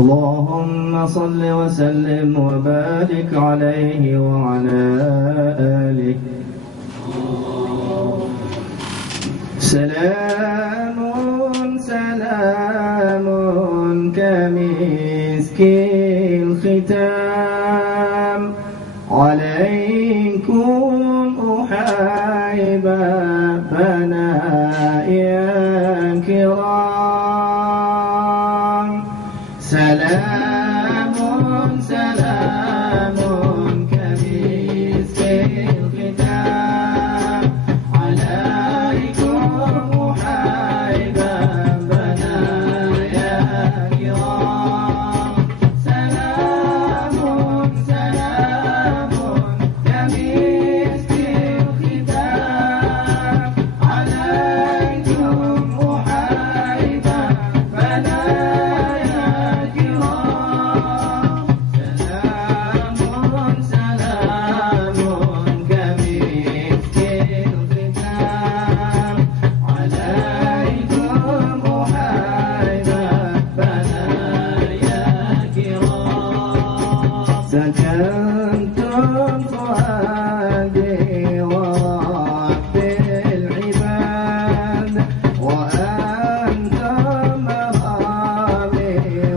اللهم صل وسلم وبارك عليه وعلى آله. سلام سلام كمسك الختام عليكم أحبابنا يا كرام. سلام سلام كمسك الختام عليكم أحبابنا يا كرام. سلام سلام كمسك الختام عليكم أحبابنا سكنتم فؤادي ورب العباد وأنتم مقامي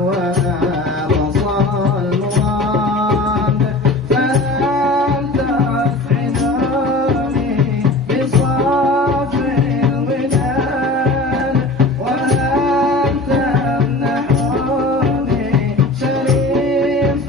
وأقصى المراد. فأنت تسعدني بصف الوداد وأنت تمنحني شريف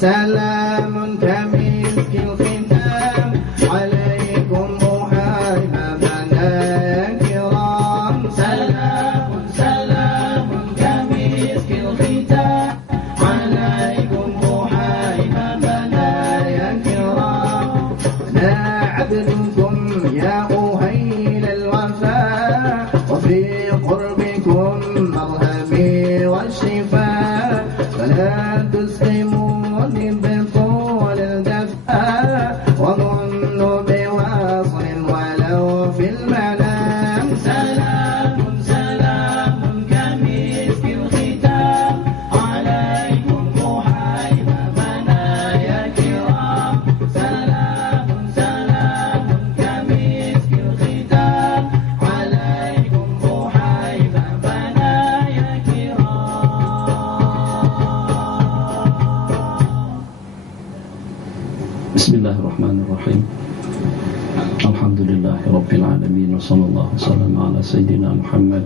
سلام كمسك الختام عليكم أحبابنا يا كرام. سلام سلام كمسك الختام عليكم أحبابنا يا كرام. أنا عبدكم يا أهيل الوفاء وفي قربكم مرهبي والشفاء. فلا تسلموا بطول الجفاء وظنوا بواصل ولو في المنام. سلام سلام كمسك الختام عليكم أحبابنا يا كرام. سلام سلام كمسك الختام عليكم أحبابنا يا كرام. Bismillahirrahmanirrahim. Alhamdulillahirabbil alamin wa sallallahu wasallam ala sayyidina Muhammad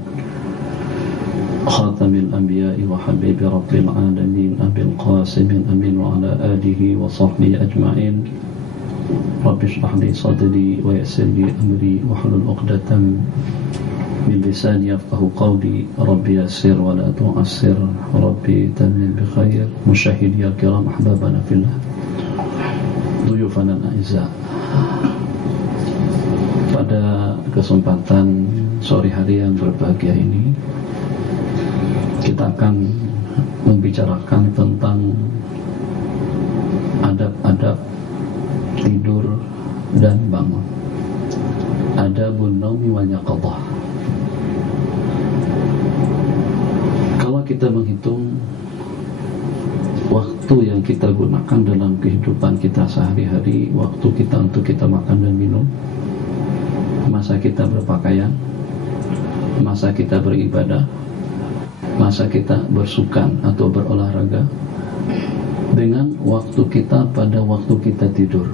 khatamil anbiya'i wa habibi rabbil alamin abil qasim amin wa ala alihi wa sahbihi ajma'in. Rabbi shrah li sadri wa yassir li amri wahlul 'uqdatam min lisani yafqahu qawli. Rabbi yassir wa la tu'assir, Rabbi tammim bi khair. Musyahidi ya kiram ahbabana fillah, duyufana al-a'izza. Pada kesempatan sore hari yang berbahagia ini, kita akan membicarakan tentang adab-adab tidur dan bangun. Adabun naumi wal yaqadhah. Kalau kita menghitung waktu yang kita gunakan dalam kehidupan kita sehari-hari, waktu kita untuk kita makan dan minum, masa kita berpakaian, masa kita beribadah, masa kita bersukan atau berolahraga, dengan waktu kita pada waktu kita tidur.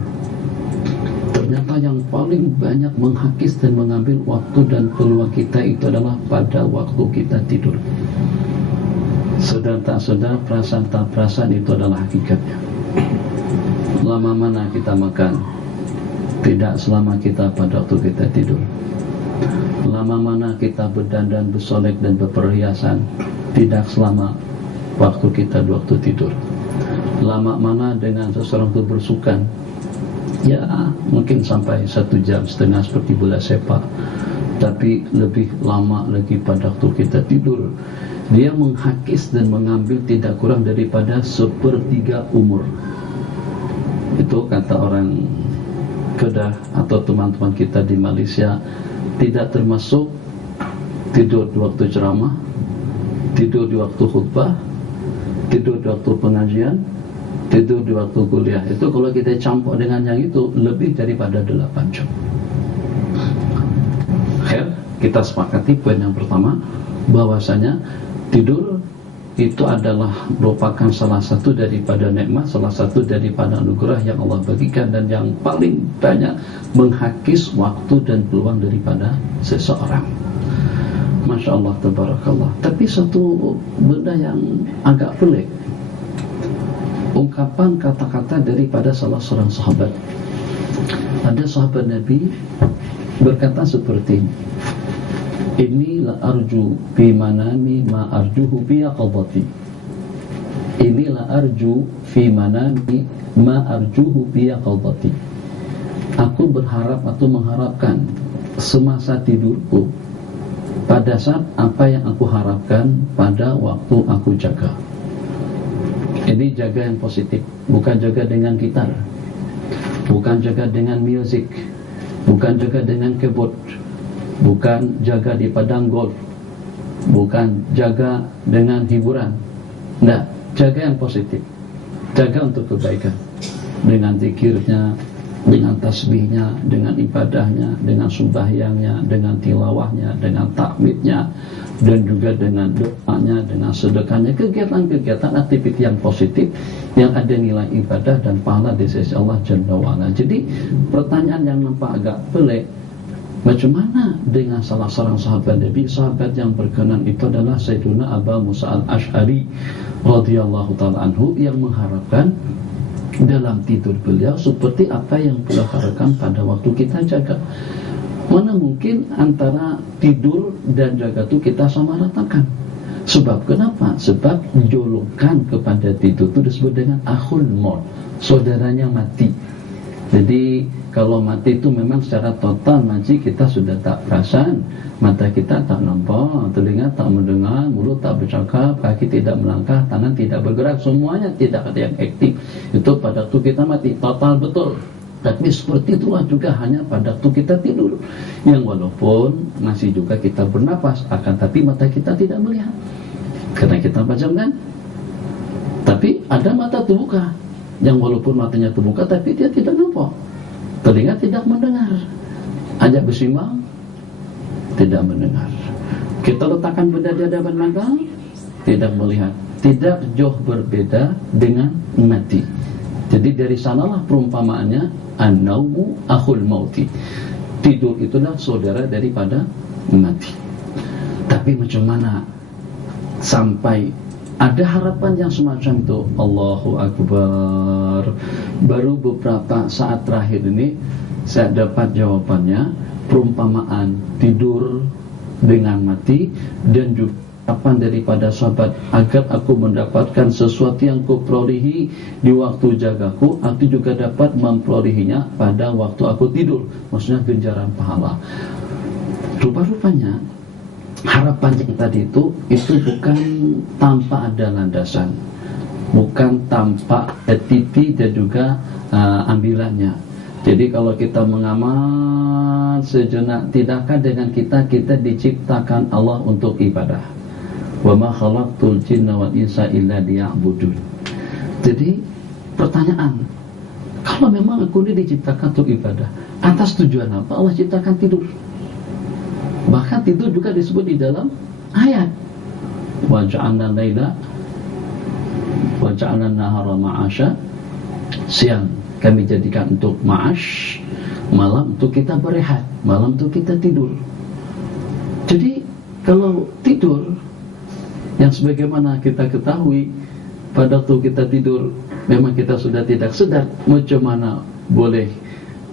Ternyata yang paling banyak menghakis dan mengambil waktu dan peluang kita itu adalah pada waktu kita tidur. Sedang tak sedar, perasaan tak perasaan, itu adalah hakikatnya. Lama mana kita makan? Tidak selama kita pada waktu kita tidur. Lama mana kita berdandan, bersolek dan berperhiasan? Tidak selama waktu kita di waktu tidur. Lama mana dengan seseorang itu bersukan? Ya, mungkin sampai 1 jam setengah seperti bola sepak. Tapi lebih lama lagi pada waktu kita tidur. Dia menghakis dan mengambil tidak kurang daripada 1/3 umur. Itu kata orang Kedah atau teman-teman kita di Malaysia. Tidak termasuk tidur di waktu ceramah, tidur di waktu khutbah, tidur di waktu pengajian, tidur di waktu kuliah. Itu kalau kita campur dengan yang itu, lebih daripada 8 jam. Kita sepakati poin yang pertama, bahwasanya tidur itu adalah merupakan salah satu daripada nikmat, salah satu daripada anugerah yang Allah bagikan, dan yang paling banyak menghakis waktu dan peluang daripada seseorang. Masya Allah, tabarakallah. Tapi satu benda yang agak pelik, ungkapan kata-kata daripada salah seorang sahabat. Ada sahabat Nabi berkata seperti ini, "Inni la arju fi manami ma arjuhu fi yaqadati." Inni la arju fi manami ma arjuhu fi yaqadati. Aku berharap atau mengharapkan semasa tidurku pada saat apa yang aku harapkan pada waktu aku jaga. Ini jaga yang positif, bukan jaga dengan gitar, bukan jaga dengan music, bukan jaga dengan keyboard, bukan jaga di padang golf, bukan jaga dengan hiburan. Tidak, jaga yang positif, jaga untuk kebaikan, dengan zikirnya, dengan tasbihnya, dengan ibadahnya, dengan sembahyangnya, dengan tilawahnya, dengan takmidnya, dan juga dengan doanya, dengan sedekahnya, kegiatan-kegiatan aktiviti yang positif yang ada nilai ibadah dan pahala di sisi Allah Jalla wa'ala. Jadi pertanyaan yang nampak agak pelik, macam mana dengan salah seorang sahabat Nabi? Sahabat yang berkenan itu adalah Sayyiduna Abu Musa al-Ash'ari radhiyallahu ta'ala anhu, yang mengharapkan dalam tidur beliau seperti apa yang beliau harapkan pada waktu kita jaga. Mana mungkin antara tidur dan jaga itu kita sama ratakan. Sebab kenapa? Sebab julukan kepada tidur itu disebut dengan akhul maut, saudaranya mati. Jadi kalau mati itu memang secara total mati, kita sudah tak perasan, mata kita tak nampak, telinga tak mendengar, mulut tak bercakap, kaki tidak melangkah, tangan tidak bergerak, semuanya tidak ada yang aktif. Itu pada waktu kita mati, total betul. Tapi seperti itulah juga hanya pada waktu kita tidur, yang walaupun masih juga kita bernapas, akan tapi mata kita tidak melihat karena kita pejamkan. Tapi ada mata terbuka, yang walaupun matanya terbuka tapi dia tidak nampak, telinga tidak mendengar, ajak bersimbang tidak mendengar. Kita letakkan benda di hadapan mata, tidak melihat. Tidak jauh berbeda dengan mati. Jadi dari sanalah perumpamaannya, an-naumu akhul mauti. Tidur itulah saudara daripada mati. Tapi macam mana sampai ada harapan yang semacam itu? Allahu Akbar. Baru beberapa saat terakhir ini saya dapat jawabannya, perumpamaan tidur dengan mati, dan juga harapan daripada sahabat agar aku mendapatkan sesuatu yang kuperolehi di waktu jagaku, aku juga dapat memperolehinya pada waktu aku tidur. Maksudnya ganjaran pahala. Rupa-rupanya harapan yang tadi itu bukan tanpa ada landasan, bukan tanpa titik dan juga ambilannya. Jadi kalau kita mengamal sejenak, tidakkah dengan kita diciptakan Allah untuk ibadah? Wa ma khalaqtul jinna wal insa illa liya'budun. Jadi pertanyaan, kalau memang aku ini diciptakan untuk ibadah, atas tujuan apa Allah ciptakan tidur? Bahkan tidur juga disebut di dalam ayat. Wa ja'alna laila wa ja'alna nahara ma'asya. Siang kami jadikan untuk ma'ash, malam untuk kita berehat, malam untuk kita tidur. Jadi kalau tidur, yang sebagaimana kita ketahui, pada waktu kita tidur memang kita sudah tidak sedar, macam mana boleh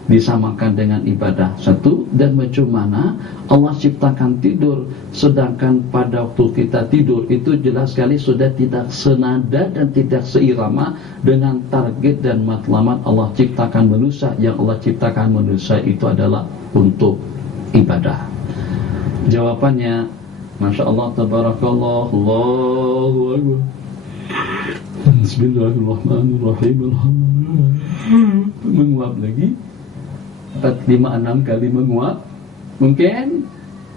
disamakan dengan ibadah satu, dan macam mana Allah ciptakan tidur, sedangkan pada waktu kita tidur itu jelas sekali sudah tidak senada dan tidak seirama dengan target dan matlamat Allah ciptakan manusia. Yang Allah ciptakan manusia itu adalah untuk ibadah. Jawabannya, Masya Allah, Tabarakallah, Allahu Akbar. Bismillahirrahmanirrahim. Menguap lagi 4-5-6 kali menguap. Mungkin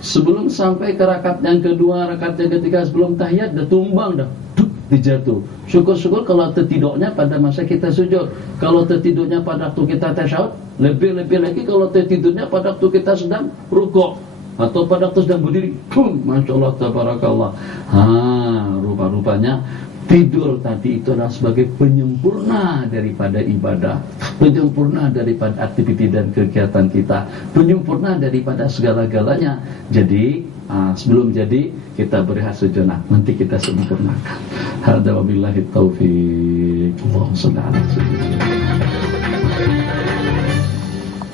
sebelum sampai ke rakaat yang kedua, rakaat yang ketiga, sebelum tahiyat dah tumbang dah, dijatuh. Syukur-syukur kalau tertidurnya pada masa kita sujud. Kalau tertidurnya pada waktu kita tasyahud, lebih-lebih lagi kalau tertidurnya pada waktu kita sedang rukuk atau pada waktu sedang berdiri. Masya Allah, Tabarakallah. Rupa-rupanya tidur tadi itu adalah sebagai penyempurna daripada ibadah, penyempurna daripada aktiviti dan kegiatan kita, penyempurna daripada segala-galanya. Jadi sebelum jadi kita berehat sejenak, nanti kita sempurnakan. Hada wabillahi taufiq. Allahumma shalli ala sayyidina